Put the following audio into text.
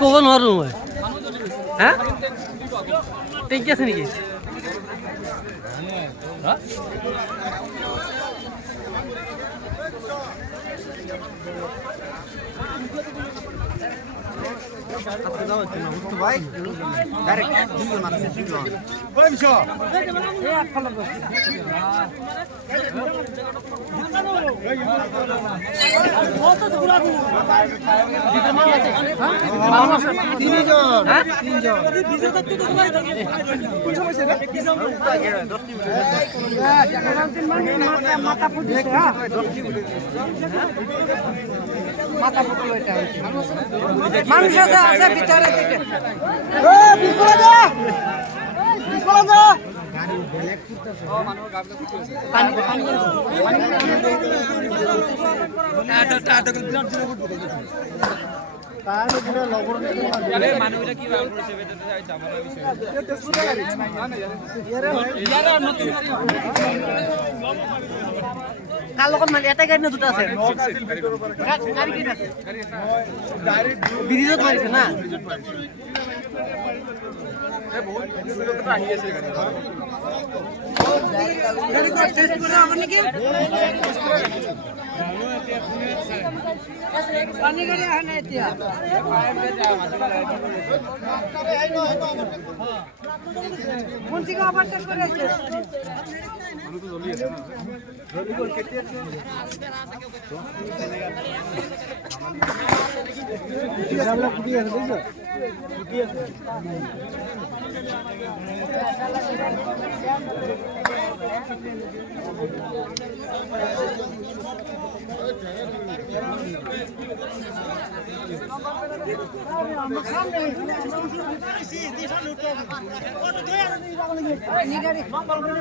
কখন হরুম হয় হ্যাঁ ঠিক আছে নাকি ভাই ডাইরেক্ট দুইজন আছে দুইজন ওই বিশো এই এক ফলো করছি তিনজন মাথা ফুটেছে মাথা ফুটলো এটা মানুষ আছে ভিতরে কার লগত মানে এটা গাড়ি না দুটো আছে গাড়ি কি আছে বিরিজত মারিছে না গাড়ি কো টেস্ট করে হবে নাকি পানি গাড়ি হয় না এতিয়া কোন থেকে আবার টেস্ট করে আছে মানুষ তো জলি আছে না জলি কোন কেটে আছে জামলা ফুটি আছে বুঝছো ফুটি আছে আমরা সামনে